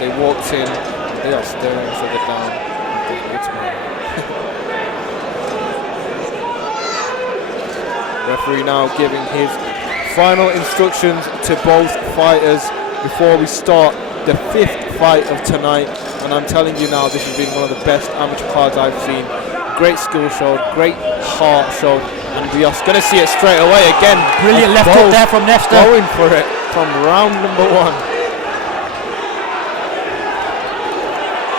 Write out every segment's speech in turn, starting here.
they walked in, they are staring each other down. Referee now giving his final instructions to both fighters before we start the 5th fight of tonight. And I'm telling you now, this has been one of the best amateur cards I've seen. Great skill showed, great heart showed, and we are going to see it straight away again. Brilliant left hook there from Nefsta. Going for it from round number 1.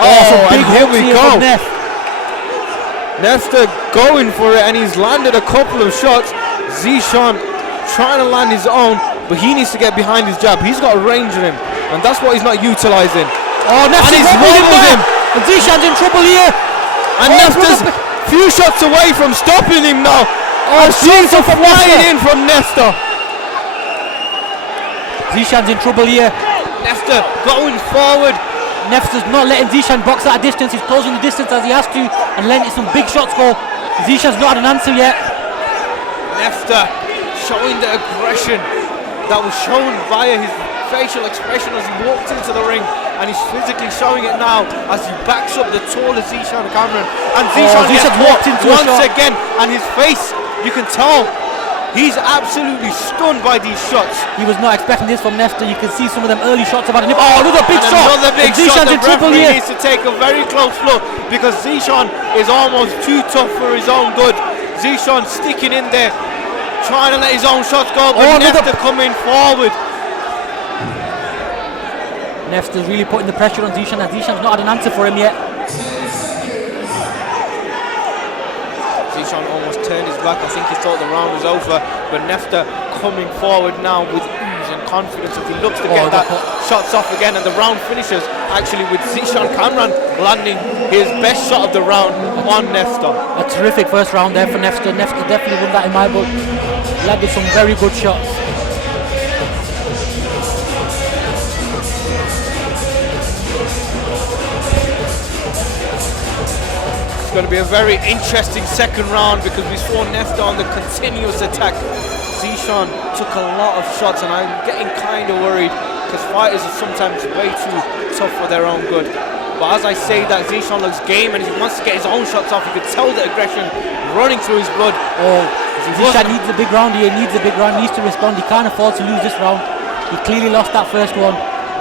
Oh, and here we go. Nefsta going for it, and he's landed a couple of shots. Zeeshan trying to land his own, but he needs to get behind his jab. He's got a range on him, and that's what he's not utilizing. Oh, Nefta's wobbled him. And Zeeshan's in trouble here. And Nefta's few shots away from stopping him now. Oh, shots are flying in from Nefsta. Zeeshan's in trouble here. Nefsta going forward. Nefta's not letting Zeeshan box at a distance. He's closing the distance as he has to and letting some big shots go. Zeeshan's not had an answer yet. Nefsta showing the aggression that was shown via his facial expression as he walked into the ring, and he's physically showing it now as he backs up the taller Zeeshan KAMRAN. And Zeeshan gets walked into once again, and his face, you can tell he's absolutely stunned by these shots. He was not expecting this from Nefsta. You can see some of them early shots about him. Oh, another big shot! Another big shot. The referee needs to take a very close look because Zeeshan is almost too tough for his own good. Zeeshan sticking in there, trying to let his own shots go, but Nefsta coming forward. Nefta's really putting the pressure on Zeeshan, and Zeeshan's not had an answer for him yet. Zeeshan almost turned his back. I think he thought the round was over, but Nefsta coming forward now with ease and confidence as he looks to get that shots off again, and the round finishes actually with Zeeshan KAMRAN landing his best shot of the round on Nefsta. A terrific first round there for Nefsta. Nefsta definitely won that in my book. Landed some very good shots. It's going to be a very interesting second round because we saw Nefsta on the continuous attack. Zeeshan took a lot of shots, and I'm getting kind of worried because fighters are sometimes way too tough for their own good. But as I say that, Zeeshan looks game and he wants to get his own shots off. You can tell the aggression running through his blood. Oh, Zeeshan needs a big round here, needs to respond. He can't afford to lose this round. He clearly lost that first one.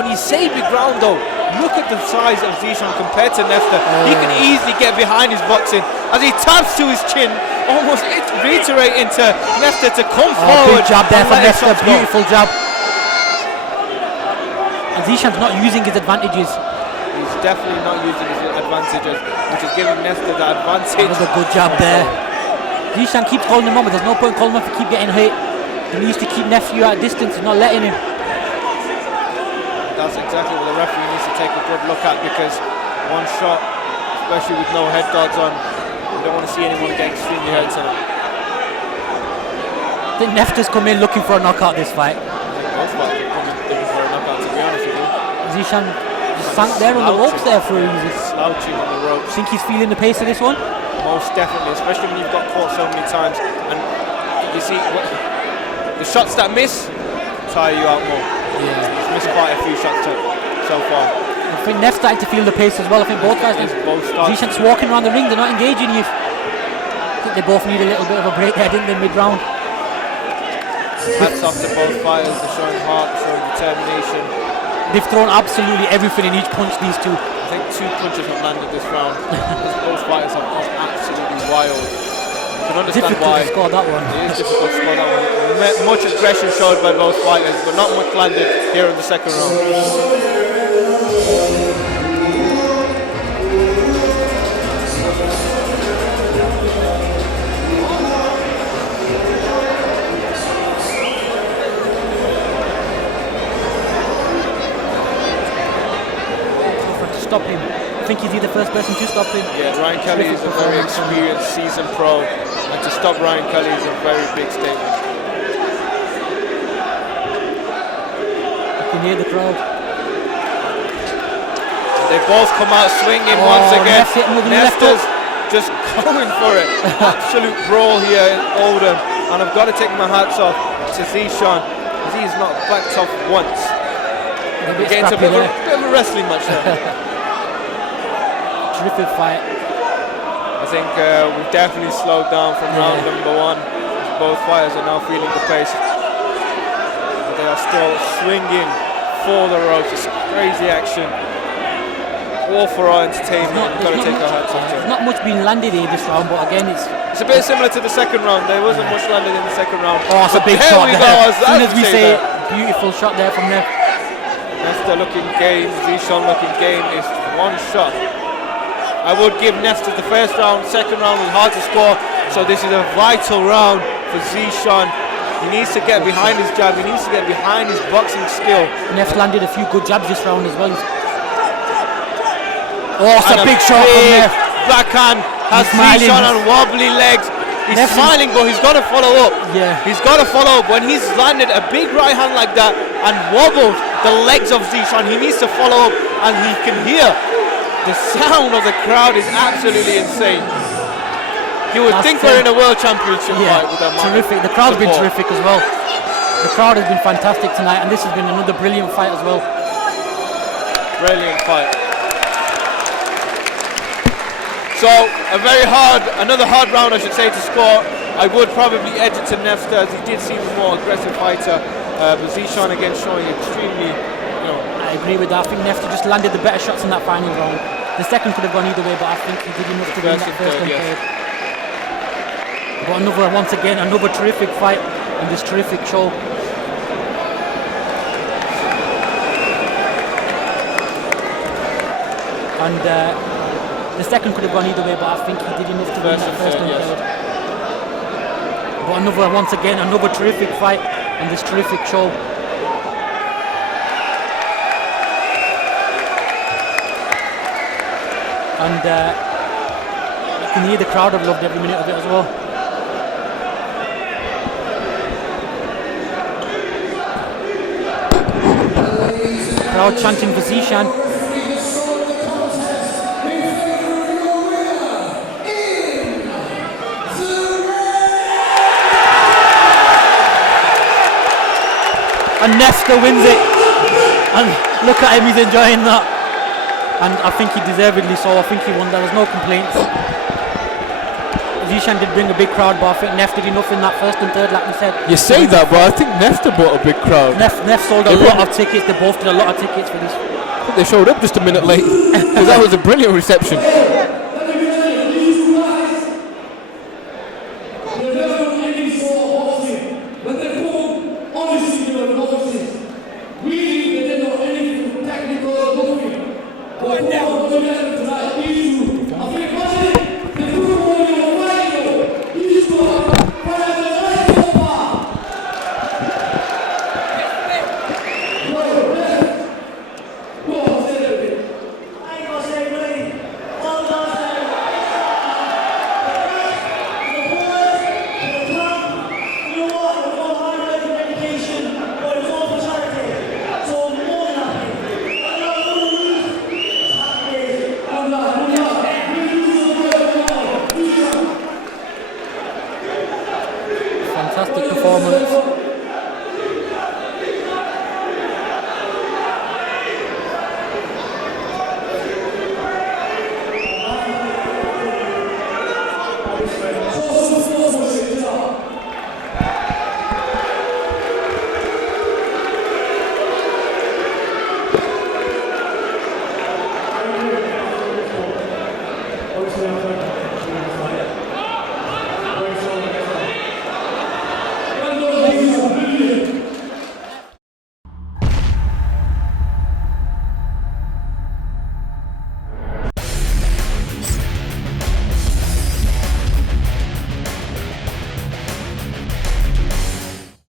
When you say big round though, look at the size of Zeeshan compared to Nefsta. He can easily get behind his boxing as he taps to his chin, almost reiterating to Nefsta to come forward. Big jab there from Nefsta, beautiful jab. And Zeeshan's not using his advantages. He's definitely not using his advantages, which is giving Nefsta the advantage. Another good jab there. Zeeshan keeps calling him on, but there's no point calling him if he keeps getting hit. He needs to keep Nefta at a distance and not letting him. That's exactly what the referee needs to take a good look at, because one shot, especially with no head guards on, we don't want to see anyone get extremely hurt tonight. I think Nefta's come in looking for a knockout this fight. Both fighters are coming looking for a knockout, to be honest with you. Zeeshan just sank there on the ropes there for a reason. Slouching on the ropes. Think he's feeling the pace of this one? Most definitely, especially when you've got caught so many times. And you see, the shots that miss tire you out more. Yeah. He's missed quite a few shots so far. I think Nef's starting to feel the pace as well. I think both guys. Zeeshan's walking around the ring, they're not engaging you. I think they both need a little bit of a break there, didn't they, mid-round? Hats off to both fighters. They're showing heart, they're showing determination. They've thrown absolutely everything in each punch, these two. I think 2 punches have landed this round. Both fighters have gone absolutely wild. You can understand difficult why. To score that one. It is difficult to score that one. Much aggression showed by both fighters, but not much landed here in the second round. Stop him. I think he's the first person to stop him. Yeah, Ryan Kelly is a very experienced, seasoned pro, and to stop Ryan Kelly is a very big statement. You can hear the crowd. They both come out swinging once again. Nefta's just going for it. Absolute brawl here in OLDHAM, and I've got to take my hats off to Zeeshan, as he's not backed off once. Against a bit of a wrestling match there. Terrific fight. I think we've definitely slowed down from round number 1. Both fighters are now feeling the pace. But they are still swinging for the ropes. It's crazy action. All for our entertainment. We've got to take our hats off to it. There's not much being landed here this round, but again, it's a bit similar to the second round. There wasn't much landed in the second round. Oh, it's a big shot there. As soon as we say it, beautiful shot there from Nef. Nefsta looking game, Zeeshan looking game is one shot. I would give Nefsta the first round, second round was hard to score, so this is a vital round for Zeeshan. He needs to get behind his jab, he needs to get behind his boxing skill. Nef landed a few good jabs this round as well. Oh, it's a big shot from Nef. Backhand has Zeeshan on wobbly legs. He's smiling, but he's got to follow up. Yeah. He's got to follow up. When he's landed a big right hand like that and wobbled the legs of Zeeshan, he needs to follow up, and he can hear the sound of the crowd is absolutely insane. You would think we're in a world championship fight with that. Terrific. The crowd's been terrific as well. The crowd has been fantastic tonight, and this has been another brilliant fight as well. Brilliant fight. So another hard round, I should say, to score. I would probably edge it to Nefsta, as he did seem a more aggressive fighter. But Zeeshan again showing extremely, I agree with that. I think Nefsta just landed the better shots in that final round. The second could have gone either way, but I think he did enough to win that first and third. But once again, another terrific fight in this terrific show. And the second could have gone either way, but I think he did enough to win that first and third. But once again, another terrific fight in this terrific show. And you can hear the crowd have loved every minute of it as well. Crowd chanting for Zeeshan. And Nefsta wins it, and look at him, he's enjoying that, and I think he deservedly so. I think he won. There was no complaints. Zeeshan did bring a big crowd, but I think Nef did enough in that first and third, like we said. You say that, but I think Nefta brought a big crowd. Nef sold a lot of tickets. They both did a lot of tickets for this. They showed up just a minute late, because that was a brilliant reception. Fantastic performance.